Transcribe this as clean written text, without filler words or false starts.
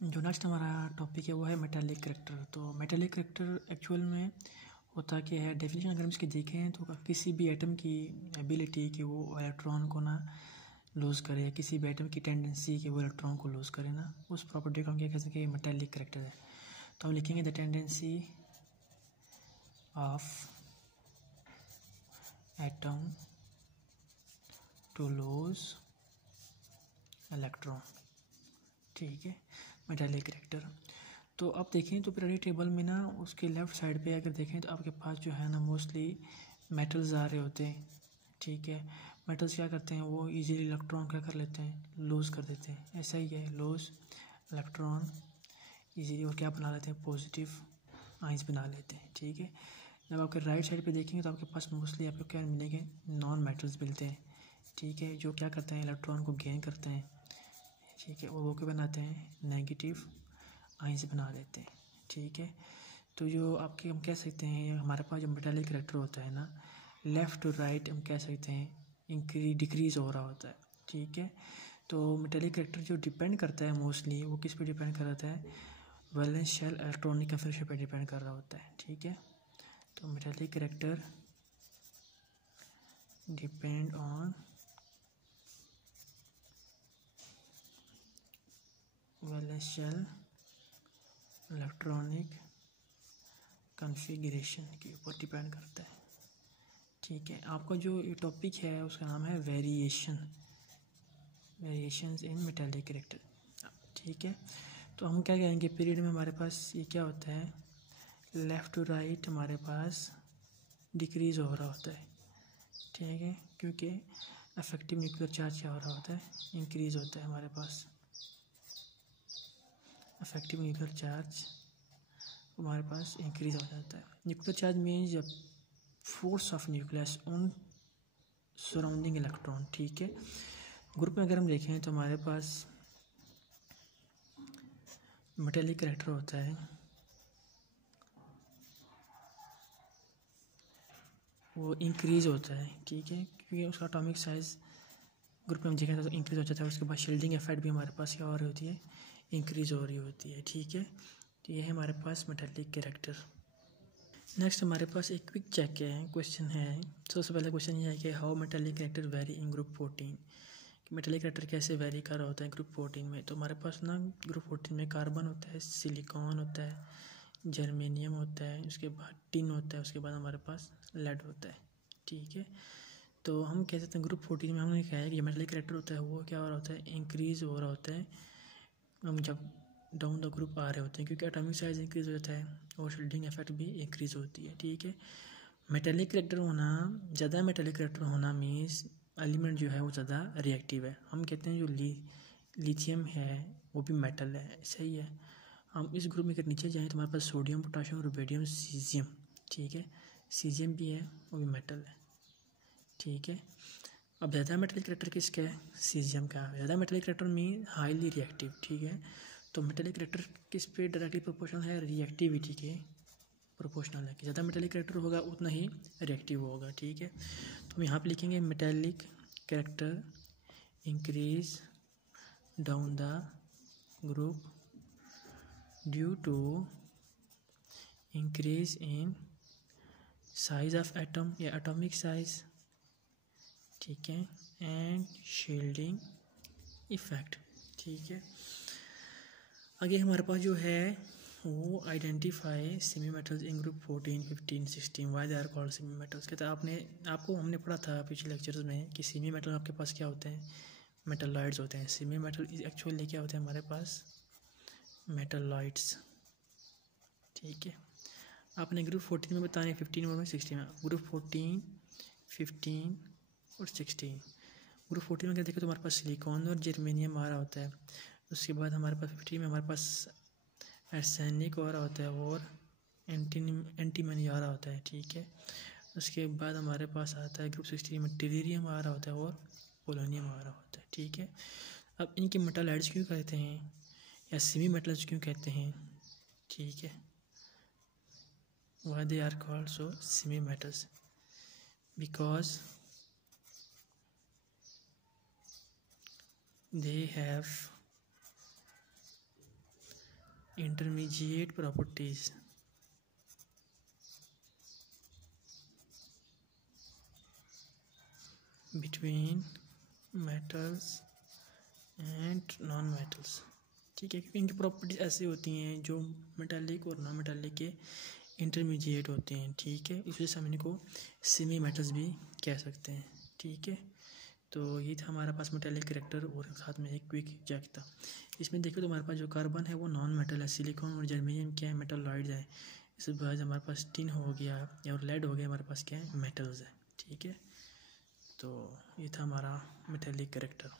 जो नेक्स्ट हमारा टॉपिक है वो है मेटालिक करैक्टर। तो मेटालिक करैक्टर एक्चुअल में होता क्या है, डेफिनेशन अगर हम इसकी देखें तो किसी भी एटम की एबिलिटी कि वो इलेक्ट्रॉन को ना लूज़ करे, किसी भी एटम की टेंडेंसी कि वो इलेक्ट्रॉन को लूज़ करे ना, उस प्रॉपर्टी को हम क्या कह सकते हैं, मेटालिक करैक्टर है। तो हम लिखेंगे the tendency of atom to lose electron, ठीक है, मेटालिक करैक्टर। तो अब देखें तो पीरियोडिक टेबल में ना उसके लेफ़्ट साइड पे अगर देखें तो आपके पास जो है ना मोस्टली मेटल्स आ रहे होते हैं, ठीक है। मेटल्स क्या करते हैं, वो इजीली इलेक्ट्रॉन क्या कर लेते हैं, लूज़ कर देते हैं। ऐसा ही है, लूज़ इलेक्ट्रॉन इजीली, और क्या बना लेते हैं, पॉजिटिव आइंस बना लेते हैं, ठीक है। जब आपके राइट साइड पे देखेंगे तो आपके पास मोस्टली आपको क्या मिलेंगे, नॉन मेटल्स मिलते हैं, ठीक है, जो क्या करते हैं, इलेक्ट्रॉन को गेन करते हैं, ठीक है, और वो क्या बनाते हैं, नेगेटिव आइंस बना देते हैं, ठीक है। तो जो आपके हम कह सकते हैं हमारे पास जो मेटालिक करैक्टर होता है ना, लेफ़्ट टू राइट हम कह सकते हैं डिक्रीज़ हो रहा होता है, ठीक है। तो मेटालिक करैक्टर जो डिपेंड करता है मोस्टली वो किस पे डिपेंड कर रहा है, वैलेंस शेल इलेक्ट्रॉनिक कन्फिगरेशन पे डिपेंड कर रहा होता है, ठीक है। तो metallic character depend on valence shell electronic configuration के ऊपर डिपेंड करता है, ठीक है। आपका जो ये टॉपिक है उसका नाम है वेरिएशंस इन मेटालिक करैक्टर, ठीक है। तो हम क्या कहेंगे, पीरियड में हमारे पास ये क्या होता है, लेफ़्ट टू राइट हमारे पास डिक्रीज़ हो रहा होता है, ठीक है, क्योंकि अफेक्टिव न्यूक्लियर चार्ज क्या हो रहा होता है, इंक्रीज़ होता है हमारे पास। अफेक्टिव न्यूक्लियर चार्ज हमारे पास इंक्रीज़ हो जाता है। न्यूक्लियर चार्ज मीन्स जब force of nucleus on surrounding electron, ठीक है। ग्रुप में अगर हम देखें तो हमारे पास मेटालिक करैक्टर होता है, वो इंक्रीज़ होता है, ठीक है, क्योंकि उसका एटॉमिक साइज़ ग्रुप में हम देखें तो इंक्रीज़ हो जाता है। उसके बाद शील्डिंग इफेक्ट भी हमारे पास क्या हो रही होती है, इंक्रीज़ हो रही होती है, ठीक है। तो ये है हमारे पास मेटालिक करैक्टर। नेक्स्ट हमारे पास एक क्विक चेक है, क्वेश्चन है। सबसे पहला क्वेश्चन ये है कि how metallic character very in group 14, metallic character कैसे वेरी कर रहा होता है ग्रुप 14 में। तो हमारे पास ना ग्रुप 14 में कार्बन होता है, सिलिकॉन होता है, जर्मेनियम होता है, उसके बाद टिन होता है, उसके बाद हमारे पास लेड होता है, ठीक है। तो हम कह सकते हैं ग्रुप 14 में हमने कहा है कि मेटालिक करैक्टर होता है वो क्या हो रहा होता है, इंक्रीज़ हो रहा होता है हम जब डाउन द ग्रुप आ रहे होते हैं, क्योंकि एटॉमिक साइज इंक्रीज़ हो जाता है और शील्डिंग इफेक्ट भी इंक्रीज़ होती है, ठीक है। मेटालिक करैक्टर होना, ज़्यादा मेटालिक करैक्टर होना मीन्स एलिमेंट जो है वो ज़्यादा रिएक्टिव है। हम कहते हैं जो लिथियम है वो भी मेटल है, सही है। हम इस ग्रुप में अगर नीचे जाएँ तो हमारे पास सोडियम, पोटाशियम, रुबिडियम, सीजियम, ठीक है, सीजियम भी है, वो भी मेटल है, ठीक है। अब ज़्यादा मेटालिक करैक्टर किसका है, सीजियम का। ज़्यादा metallic character mean highly reactive, ठीक है। तो मेटालिक करैक्टर किस पे डायरेक्टली प्रोपोर्शनल है, रिएक्टिविटी के प्रोपोर्शनल है, कि ज़्यादा मेटालिक करैक्टर होगा उतना ही रिएक्टिव होगा, ठीक है। तो हम यहाँ पे लिखेंगे metallic character increase down the group due to increase in size of atom या एटॉमिक साइज, ठीक है, एंड शील्डिंग इफेक्ट, ठीक है। आगे हमारे पास जो है वो identify semi metals in group 14, 15, 16, why they are called semi metals. कहते हैं आपको हमने पढ़ा था पिछले लेक्चर्स में कि सेमी मेटल आपके पास क्या होते हैं, मेटलॉइड्स होते हैं। सेमी मेटल एक्चुअली क्या होते हैं हमारे पास, मेटलॉइड्स, ठीक है। आपने ग्रुप 14 में बताया, 15 में 16 में, ग्रुप 14, 15 और 16। ग्रुप 14 में क्या देखो तो हमारे पास सिलिकॉन और जर्मेनियम आ रहा होता है। उसके बाद हमारे पास 15 में हमारे पास आर्सेनिक आ रहा होता है और एंटीमनी आ रहा होता है, ठीक है। उसके बाद हमारे पास आता है ग्रुप 16 में टेरियम आ रहा होता है और पोलोनियम आ रहा होता है, ठीक है। अब इनके मेटलॉइड्स क्यों कहते हैं या सेमी मेटल्स क्यों कहते हैं, ठीक है, why they are called so semi metals, because they have intermediate properties between metals and non metals. ठीक है, क्योंकि इनकी प्रॉपर्टीज ऐसी होती हैं जो मेटालिक और नॉन मेटालिक के इंटरमीडिएट होते हैं। ठीक है, इस वजह से हम इनको सेमी मेटल्स भी कह सकते हैं। ठीक है, तो ये था हमारे पास मेटालिक कैरेक्टर और साथ में एक क्विक जैक था। इसमें देखो तो हमारे पास जो कार्बन है वो नॉन मेटल है, सिलिकॉन और जर्मेनियम क्या है, मेटालॉइड्स है। इसके बाद हमारे पास टिन हो गया और लेड हो गया, हमारे पास क्या है, मेटल्स है। ठीक है, तो ये था हमारा मेटालिक कैरेक्टर।